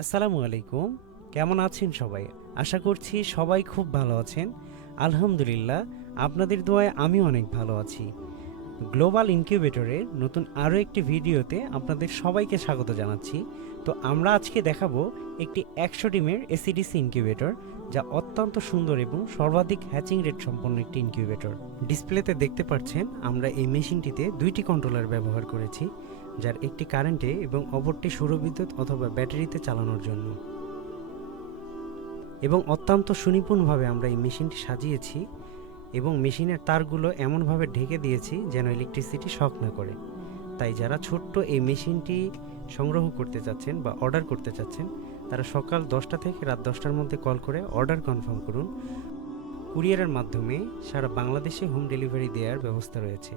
আসসালামু আলাইকুম। কেমন আছেন সবাই? আশা করছি সবাই খুব ভালো আছেন। আলহামদুলিল্লাহ, আপনাদের দোয়ায় আমি অনেক ভালো আছি। গ্লোবাল ইনকিউবেটরের নতুন আরও একটি ভিডিওতে আপনাদের সবাইকে স্বাগত জানাচ্ছি। তো আমরা আজকে দেখাবো একটি একশো ডিমের এসিডিসি ইনকিউবেটর, যা অত্যন্ত সুন্দর এবং সর্বাধিক হ্যাচিং রেট সম্পন্ন একটি ইনকিউবেটর। ডিসপ্লেতে দেখতে পাচ্ছেন, আমরা এই মেশিনটিতে দুইটি কন্ট্রোলার ব্যবহার করেছি। যার একটি কারেন্টে এবং অপরটি সৌরবিদ্যুৎ অথবা ব্যাটারিতে চালানোর জন্য। এবং অত্যন্ত সুনিপুণভাবে আমরা এই মেশিনটি সাজিয়েছি এবং মেশিনের তারগুলো এমনভাবে ঢেকে দিয়েছি যেন ইলেকট্রিসিটি শক না করে। তাই যারা ছোট্ট এই মেশিনটি সংগ্রহ করতে চাচ্ছেন বা অর্ডার করতে চাচ্ছেন, তারা সকাল দশটা থেকে রাত দশটার মধ্যে কল করে অর্ডার কনফার্ম করুন। কুরিয়ারের মাধ্যমে সারা বাংলাদেশে হোম ডেলিভারি দেওয়ার ব্যবস্থা রয়েছে।